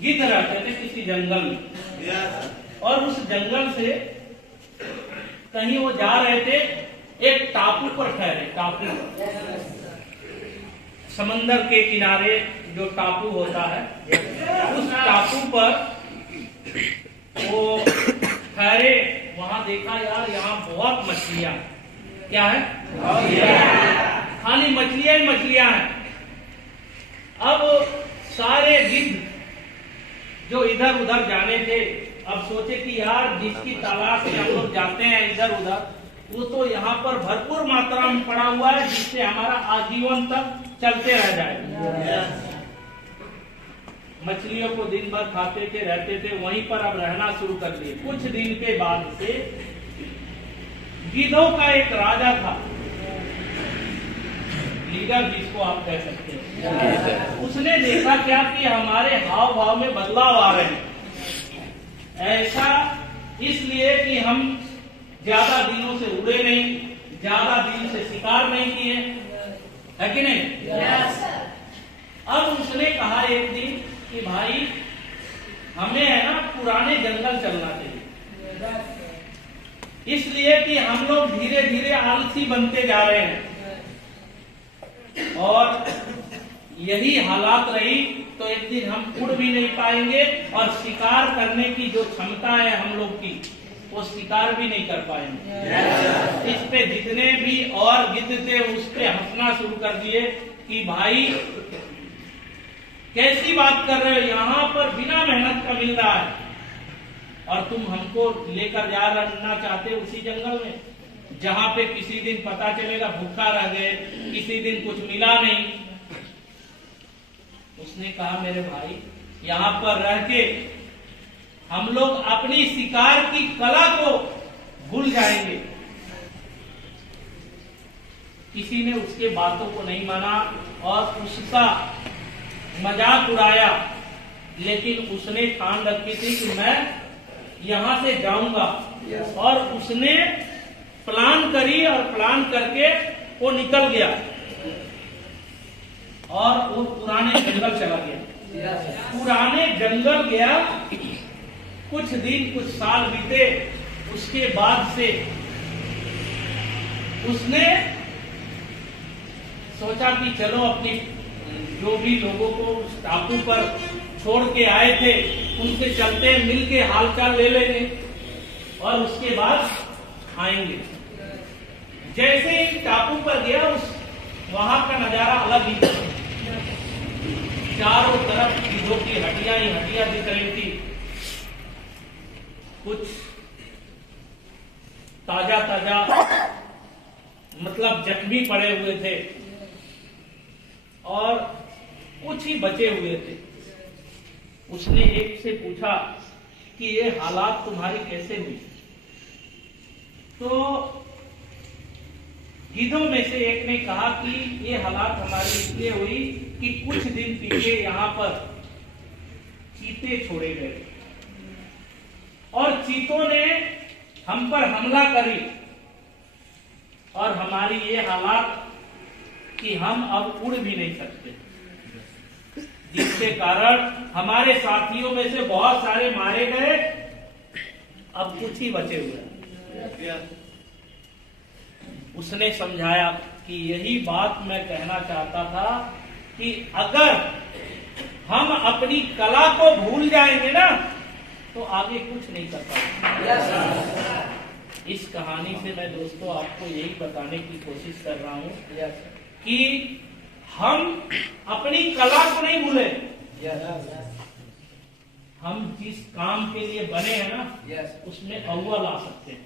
गिद्ध रहते थे किसी जंगल में, और उस जंगल से कहीं वो जा रहे थे, एक टापू पर ठहरे। टापू, समंदर के किनारे जो टापू होता है, उस टापू पर वो ठहरे। वहां देखा यार यहाँ बहुत मछलियां, क्या है, खाली मछलियां ही मछलियां हैं। अब सारे गिद्ध जो इधर उधर जाने थे, अब सोचे कि यार जिसकी तलाश में हम लोग जाते हैं इधर उधर, वो तो यहाँ पर भरपूर मात्रा में पड़ा हुआ है, जिससे हमारा आजीवन तक चलते रह जाए। मछलियों को दिन भर खाते थे, रहते थे वहीं पर, अब रहना शुरू कर दिए। कुछ दिन के बाद से गिद्धों का एक राजा था, लीडर जिसको आप कह सकते हैं। उसने देखा क्या कि हमारे हाव भाव में बदलाव आ रहे हैं। ऐसा इसलिए कि हम ज्यादा दिनों से उड़े नहीं, ज्यादा दिन से शिकार नहीं किए, है कि नहीं? अब उसने कहा एक दिन कि भाई हमें है ना पुराने जंगल चलना चाहिए, इसलिए कि हम लोग धीरे धीरे आलसी बनते जा रहे हैं, और यही हालात रही तो एक दिन हम उड़ भी नहीं पाएंगे, और शिकार करने की जो क्षमता है हम लोग की, वो शिकार भी नहीं कर पाएंगे। इस पे जितने भी और गिद्ध थे उस पे हंसना शुरू कर दिए कि भाई कैसी बात कर रहे हो, यहाँ पर बिना मेहनत का मिल रहा है, और तुम हमको लेकर जा रहना चाहते हो उसी जंगल में जहाँ पे किसी दिन पता चलेगा भूखा रह गए, किसी दिन कुछ मिला नहीं। उसने कहा मेरे भाई, यहाँ पर रह के हम लोग अपनी शिकार की कला को भूल जाएंगे। किसी ने उसके बातों को नहीं माना और उसका मजाक उड़ाया, लेकिन उसने ठान रखी थी कि मैं यहां से जाऊंगा, और उसने प्लान करी, और प्लान करके वो निकल गया और वो पुराने जंगल चला गया। पुराने जंगल गया, कुछ दिन कुछ साल बीते, उसके बाद से उसने सोचा कि चलो अपनी जो भी लोगों को उस टापू पर छोड़ के आए थे उनसे चलते मिल के हालचाल ले लेंगे, और उसके बाद आएंगे। जैसे ही टापू पर गया, उस वहां का नजारा अलग ही था। चारों तरफ गिद्धों की हड्डियां ही हड्डियां दिख रही थी, कुछ ताजा ताजा मतलब जख्मी पड़े हुए थे, और कुछ ही बचे हुए थे। उसने एक से पूछा कि ये हालात तुम्हारी कैसे हुई? तो गिद्धों में से एक ने कहा कि ये हालात हमारी इसलिए हुई कि कुछ दिन पीछे यहाँ पर चीते छोड़े गए, और चीतों ने हम पर हमला करी, और हमारी ये हालात कि हम अब उड़ भी नहीं सकते, जिसके कारण हमारे साथियों में से बहुत सारे मारे गए, अब कुछ ही बचे हुए। उसने समझाया कि यही बात मैं कहना चाहता था कि अगर हम अपनी कला को भूल जाएंगे ना, तो आगे कुछ नहीं कर पाएंगे। इस कहानी से मैं दोस्तों आपको यही बताने की कोशिश कर रहा हूँ कि हम अपनी कला को नहीं भूले। हम जिस काम के लिए बने हैं ना, उसमें अव्वल आ सकते हैं।